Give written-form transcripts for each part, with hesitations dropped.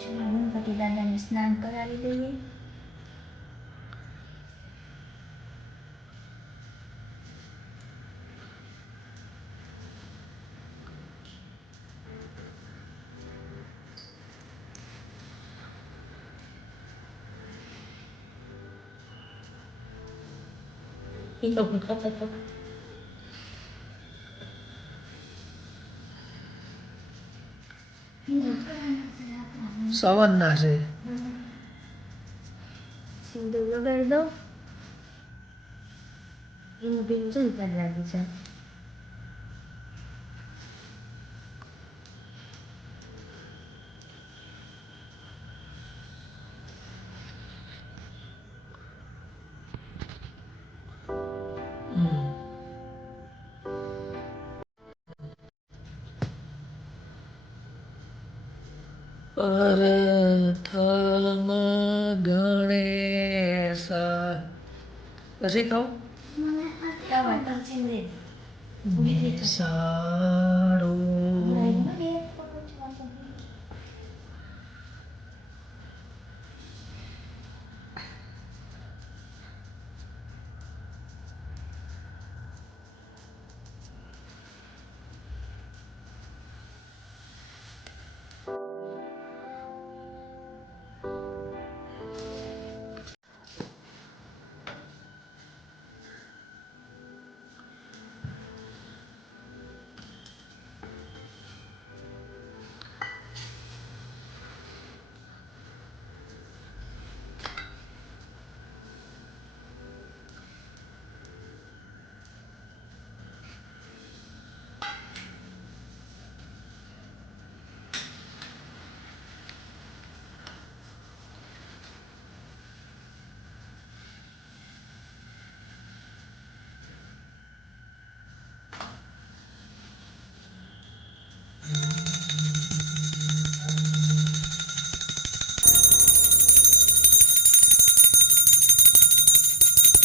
ગણપતિ દાદાને સ્નાન કરાવી દઈએ. સવનના છે. સિંદૂર લગાડી દો. એનું ભીનું છે ને લાગી છે. પ્રથમ ગણેશ પછી કહું સારું.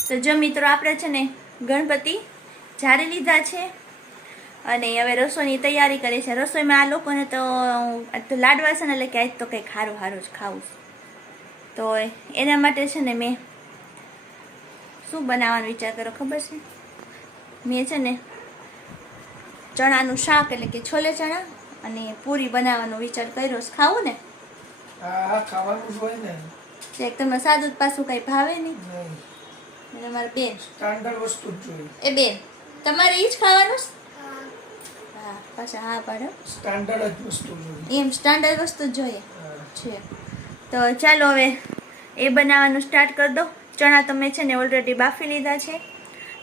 તો જો મિત્રો આપણે છે ને ગણપતિ ઝાડી લીધા છે અને હવે રસોઈની તૈયારી કરી છે. રસોઈમાં આ લોકોને તો લાડવા છે ને એટલે કે આજ તો કંઈક સારું સારું જ ખાવું. તો એના માટે છે ને મેં શું બનાવવાનો વિચાર કર્યો ખબર છે? મેં છે ને ચણાનું શાક એટલે કે છોલે ચણા અને પૂરી બનાવવાનો વિચાર કર્યો છે. ખાવું ને? હા ખાવાનું જ હોય ને. એક તમને સાદું પાછું કંઈ ભાવે નહીં. અને મારે બેન સ્ટાન્ડર્ડ વસ્તુ જ જોઈએ. એ બેન તમારે ઈ જ ખાવાનું? હા પાછા હા પાડો. સ્ટાન્ડર્ડ જ વસ્તુ જોઈએ. એમ સ્ટાન્ડર્ડ વસ્તુ જ જોઈએ છે. તો ચાલો હવે એ બનાવવાનું સ્ટાર્ટ કરી દો. ચણા તમે છે ને ઓલરેડી બાફી લીધા છે.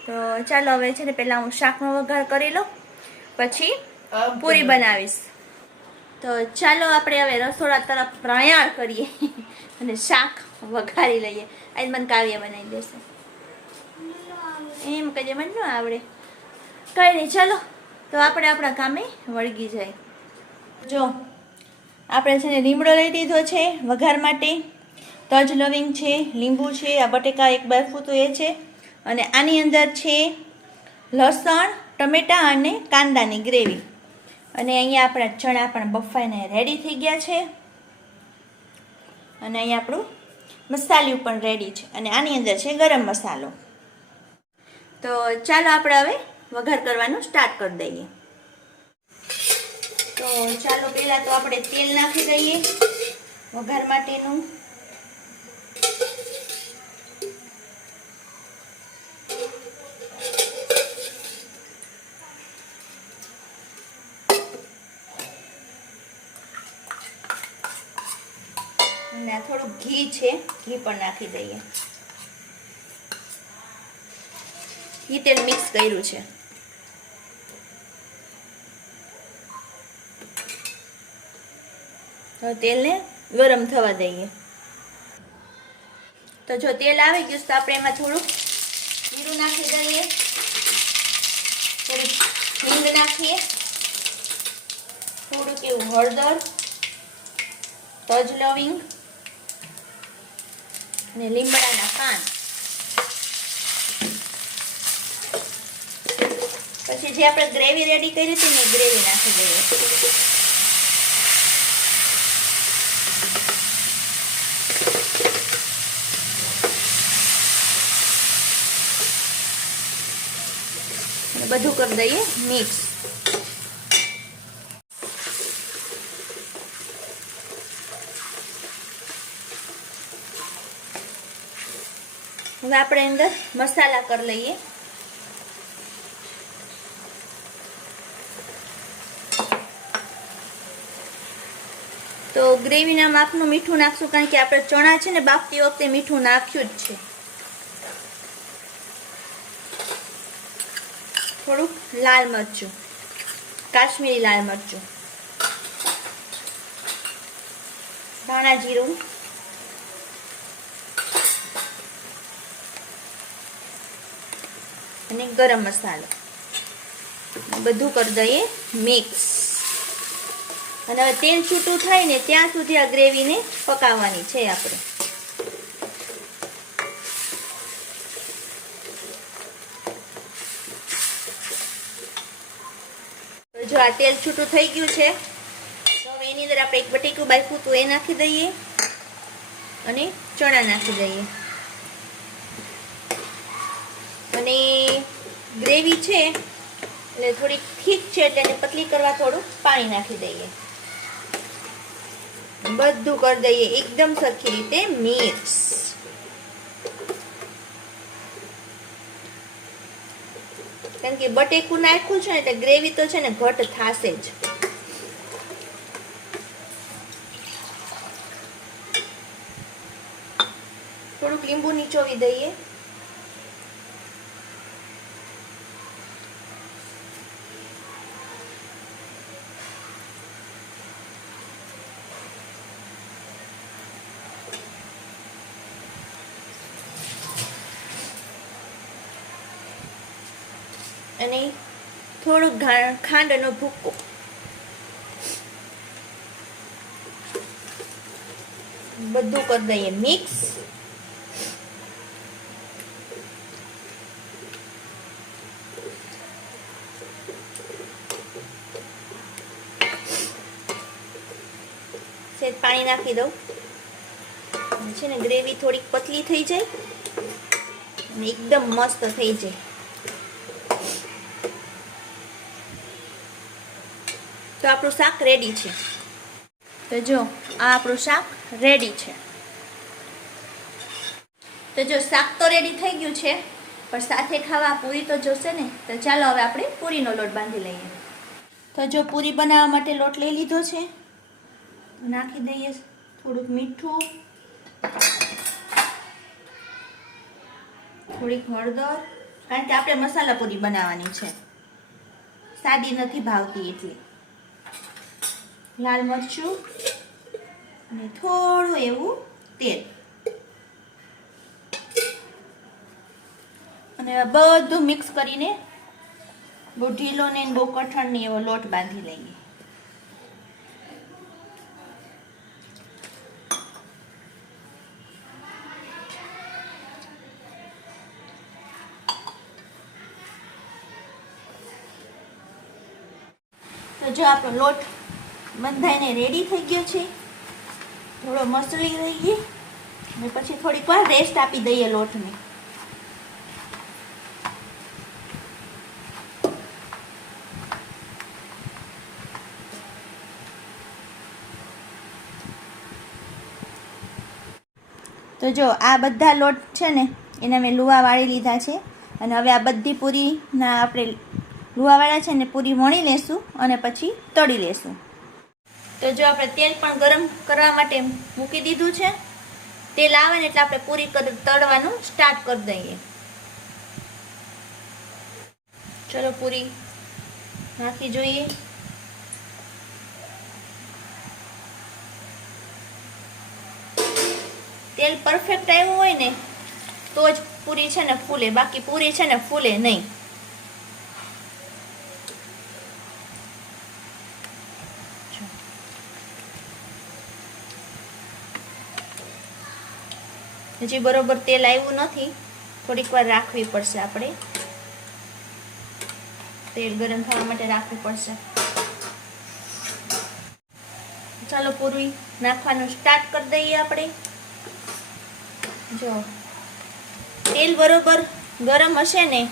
તો ચાલો હવે છે ને પહેલાં હું શાકનો વઘાર કરી લઉં, પછી પૂરી બનાવીશ. તો ચાલો આપણે હવે રસોડા તરફ પ્રયાણ કરીએ અને શાક વઘારી લઈએ. આજ મને કાવ્ય બનાવી દેશે. એમ કહીએ મને ન આવડે. કંઈ નહીં, ચાલો તો આપણે આપણા કામે વળગી જાય. જો આપણે છે ને લીમડો લઈ લીધો છે વઘાર માટે, તજ લવિંગ છે, લીંબુ છે, આ બટેકા એક બાફું તો એ છે, અને આની અંદર છે લસણ, ટમેટાં અને કાંદાની ગ્રેવી. અને અહીંયા આપણા ચણા પણ બફાઈને રેડી થઈ ગયા છે. અને અહીંયા આપણું મસાલિયું પણ રેડી છે. અને આની અંદર છે ગરમ મસાલો. તો ચાલો આપણે હવે વઘાર કરવાનું સ્ટાર્ટ કરી દઈએ. તો ચાલો પહેલાં તો આપણે તેલ નાખી દઈએ વઘાર માટેનું. અને આ થોડું ઘી છે, ઘી પણ નાખી દઈએ. ઘી તેલ મિક્સ કર્યું છે. તો તેલને ગરમ થવા દઈએ. તો જો તેલ આવી ગયું તો આપણે એમાં થોડું જીરું નાખી દઈએ, થોડી હિંગ નાખીએ, થોડુંક એવું હળદર, તજ લવિંગ અને લીમડાના પાન. પછી જે આપણે ગ્રેવી રેડી કરી હતી ને એ ગ્રેવી નાખી દઈએ. બધું કરી દઈએ મિક્સ. હવે આપણે અંદર મસાલા કરી લઈએ. તો ગ્રેવીના માપનું મીઠું નાખશું, કારણ કે આપણે ચણા છે ને બાફતી વખતે મીઠું નાખ્યું જ છે. થોડુંક લાલ મરચું, કાશ્મીરી લાલ મરચું, ધાણા જીરું, અને ગરમ મસાલો બધું કરી દઈએ મિક્સ. અને હવે તેલ છૂટું થાય ને ત્યાં સુધી આ ગ્રેવીને પકાવવાની છે આપણે. જો આ તેલ છૂટું થઈ ગયું છે, તો હવે એની અંદર આપણે એક બટેકું બાફ્યું તો એ નાખી દઈએ અને ચણા નાખી દઈએ. અને ગ્રેવી છે એટલે થોડી ઠીક છે, એટલે એને પતલી કરવા થોડું પાણી નાખી દઈએ. બધું કરી દઈએ એકદમ સરખી રીતે મિક્સ. કારણ કે બટેકું નાખ્યું છે ને એટલે ગ્રેવી તો છે ને ઘટ થાશે જ. થોડુંક લીંબુ નીચોવી દઈએ. અને થોડુંક ખાંડનો ભૂકો. બધું કરી દઈએ મિક્સ. સેજ પાણી નાખી દઉં છે ને, ગ્રેવી થોડીક પતલી થઈ જાય અને એકદમ મસ્ત થઈ જાય. તો આપણું શાક રેડી છે. તો જો આ આપણું શાક રેડી છે. તો જો શાક તો રેડી થઈ ગયું છે, પણ સાથે ખાવા પૂરી તો જોશે ને. તો ચાલો હવે આપણે પૂરીનો લોટ બાંધી લઈએ. તો જો પૂરી બનાવવા માટે લોટ લઈ લીધો છે. નાખી દઈએ થોડુંક મીઠું, થોડીક હળદર, કારણ કે આપણે મસાલા પૂરી બનાવવાની છે, સાદી નથી ભાવતી એટલે. લાલ મરચું અને થોડું એવું તેલ. અને બધું મિક્સ કરીને બહુ ઢીલો ને બહુ કઠણ ને એવો લોટ બાંધી લઈએ. તો જો આપણો લોટ બંધાઈને રેડી થઈ ગયો છે. થોડો મસળી લઈએ અને પછી થોડીક વાર રેસ્ટ આપી દઈએ લોટને. તો જો આ બધા લોટ છે ને એને મેં લુવા વાળી લીધા છે. અને હવે આ બધી પૂરીના આપણે લુવાવાળા છે ને પૂરી વણી લેશું અને પછી તળી લેશું. તો જો આપણે તેલ પણ ગરમ કરવા માટે મૂકી દીધું છે. તેલ આવે ને એટલે આપણે પૂરી તળવાનું સ્ટાર્ટ કરી દઈએ. ચલો પૂરી નાખી જોઈએ. તેલ પરફેક્ટ આવ્યું હોય ને તો જ પૂરી છે ને ફૂલે, બાકી પૂરી છે ને ફૂલે નહીં. હજી બરોબર તેલ આવ્યું નથી, થોડીક વાર રાખવી પડશે. આપણે તેલ ગરમ થવા માટે રાખવું પડશે. ચાલો પૂરી નાખવાનું સ્ટાર્ટ કરી દઈએ આપણે. જો તેલ બરોબર ગરમ હશે ને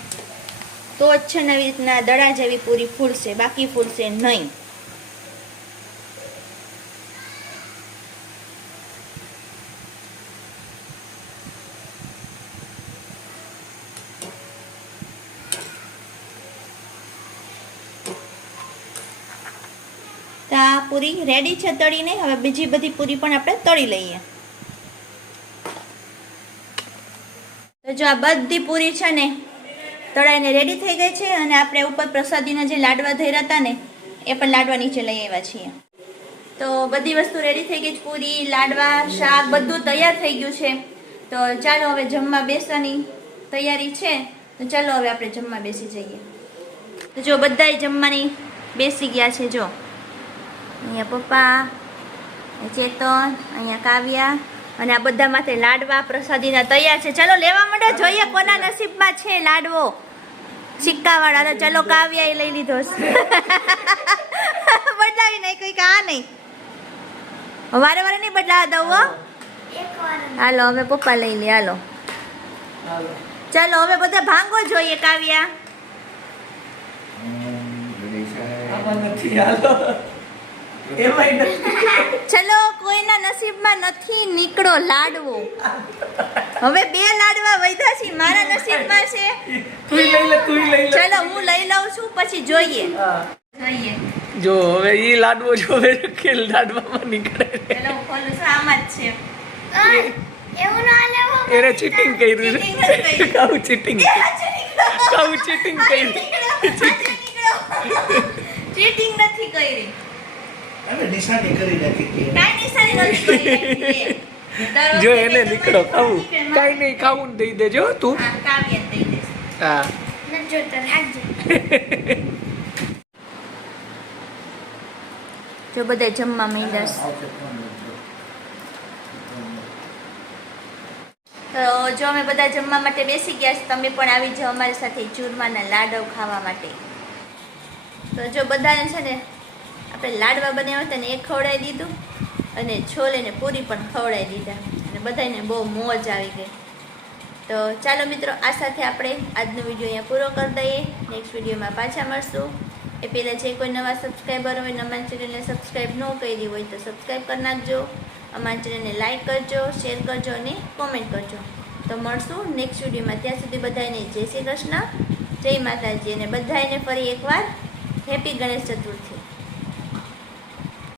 તો જ છે ને આવી રીતના દડા જેવી પૂરી ફૂલશે, બાકી ફૂલશે નહીં. તો આ પૂરી રેડી છે તળીને. હવે બીજી બધી પૂરી પણ આપણે તળી લઈએ. તો જો આ બધી પૂરી છે ને તળાઈને રેડી થઈ ગઈ છે. અને આપણે ઉપર પ્રસાદીના જે લાડવા ધર્યા હતા ને એ પણ લાડવા નીચે લઈ આવ્યા છીએ. તો બધી વસ્તુ રેડી થઈ ગઈ છે. પૂરી, લાડવા, શાક બધું તૈયાર થઈ ગયું છે. તો ચાલો હવે જમવા બેસવાની તૈયારી છે. તો ચાલો હવે આપણે જમવા બેસી જઈએ. તો જો બધાય જમવાની બેસી ગયા છે. જો અહીંયા પપ્પા, ચેતન, અહીંયા કાવ્યા અને આ બધા માથે લાડવા પ્રસાદીના તૈયાર છે. ચલો લેવા માંડો, જોઈએ કોના નસીબમાં છે લાડવો. સિક્કા વાળા. ચલો કાવ્યા એ લઈ લીધો. બદલાવી નહીં કોઈ આ નહીં, વારે વારે નહીં બદલાવા દઉં હો. હાલો હવે પપ્પા લઈ લે. હાલો ચાલો હવે બધા ભાંગો જોઈએ. કાવ્યા ચલો કોઈના નસીબમાં નથી નીકળો લાડવો. હવે 2 લાડવા વધ્યા છે, મારા નસીબમાં છે. ચલો હું લઈ લઉં છું, પછી જોઈએ. જો હવે ઈ લાડવો જોવે કે લાડવામાં નીકળે. ચલો હું ખોલું છું. આમાં જ છે. એને ચીટિંગ કર્યું છે. કાઉ ચીટિંગ કર્યું. ચીટિંગ નથી કરી. અમે નિશાની કરી નાખી કે કાઈ નિશાની નથી કરી. જો એને નીકળો ખાવું. કાઈ નહીં, ખાવું દઈ દેજો તું. હા, કાવ્ય દઈ દેશે. હા નજો તો રાખજો. જો બધા જમવા માંડ્યા છે. તો જો અમે બધા જમવા માટે બેસી ગયા છે. તમે પણ આવી જાઓ અમારી સાથે ચૂરમાના લાડવ ખાવા માટે. તો જો બધાને છે ને આપણે લાડવા બનાવ્યા હતા ને એ ખવડાવી દીધું, અને છોલે ને પૂરી પણ ખવડાવી દીધા, અને બધાને બહુ મોજ આવી ગઈ. તો ચાલો મિત્રો, આ સાથે આપણે આજનો વિડીયો અહીંયા પૂરો કરી દઈએ. નેક્સ્ટ વિડીયોમાં પાછા મળશું. એ પહેલાં જે કોઈ નવા સબસ્ક્રાઈબર હોય, અમારી ચેનલને સબસ્ક્રાઈબ ન કરી હોય તો સબસ્ક્રાઈબ કરી નાખજો. અમારી ચેનલને લાઈક કરજો, શેર કરજો અને કોમેન્ટ કરજો. તો મળશું નેક્સ્ટ વિડીયોમાં. ત્યાં સુધી બધાને જય શ્રી કૃષ્ણ, જય માતાજી, અને બધાને ફરી એકવાર હેપી ગણેશ ચતુર્થી.